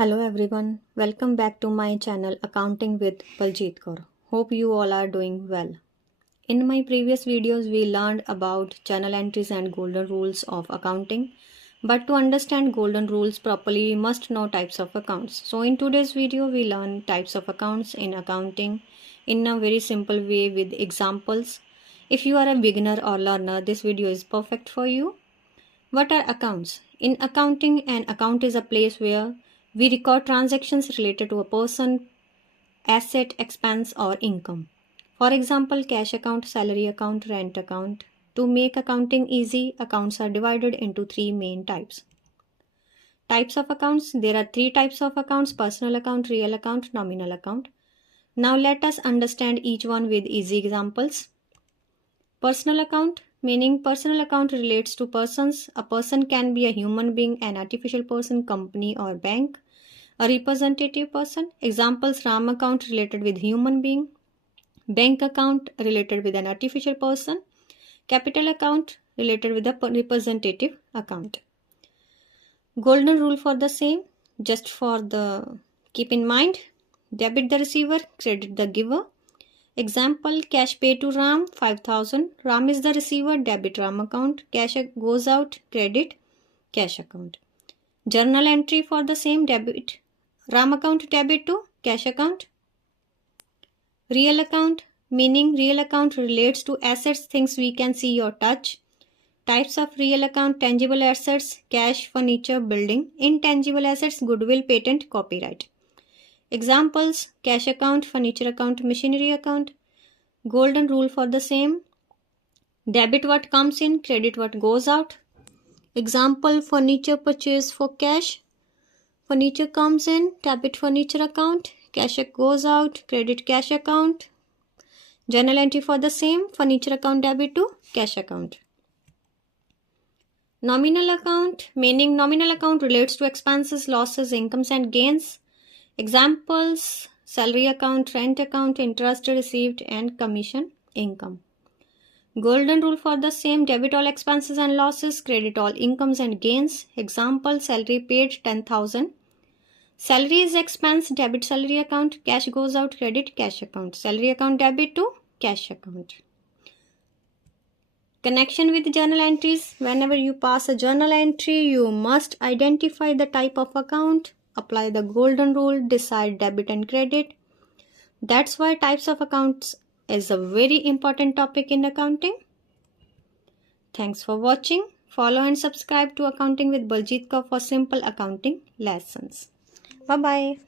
Hello everyone, welcome back to my channel Accounting with Baljit Kaur. Hope you all are doing well. In my previous videos we learned about journal entries and golden rules of accounting. But to understand golden rules properly we must know types of accounts. So in today's video we learn types of accounts in accounting in a very simple way with examples. If you are a beginner or learner, this video is perfect for you. What are accounts? In accounting, an account is a place where we record transactions related to a person, asset, expense, or income. For example, cash account, salary account, rent account. To make accounting easy, accounts are divided into three main types. Types of accounts. There are three types of accounts: personal account, real account, nominal account. Now let us understand each one with easy examples. Personal account, meaning personal account relates to persons. A person can be a human being, an artificial person, company, or bank. A representative person. Examples: Ram account related with human being. Bank account related with an artificial person. Capital account related with a representative account. Golden rule for the same, just for the keep in mind. Debit the receiver, credit the giver. Example: cash paid to Ram 5,000. Ram is the receiver, debit Ram account. Cash goes out, credit cash account. Journal entry for the same: debit Ram account, debit to cash account. Real account, meaning real account relates to assets, things we can see or touch. Types of real account: tangible assets, cash, furniture, building. Intangible assets: goodwill, patent, copyright. Examples: cash account, furniture account, machinery account. Golden rule for the same: debit what comes in, credit what goes out. Example: furniture purchase for cash, furniture comes in, debit furniture account, cash goes out, credit cash account. Journal entry for the same: furniture account, debit to cash account. Nominal account, meaning nominal account relates to expenses, losses, incomes, and gains. Examples: salary account, rent account, interest received, and commission income. Golden rule for the same: debit all expenses and losses, credit all incomes and gains. Example: salary paid 10,000. Salary is expense, debit salary account, cash goes out, credit cash account. Salary account, debit to cash account. Connection with journal entries. Whenever you pass a journal entry, you must identify the type of account, apply the golden rule, decide debit and credit. That's why types of accounts is a very important topic in accounting. Thanks for watching. Follow and subscribe to Accounting with Baljit Kaur for simple accounting lessons. Bye-bye.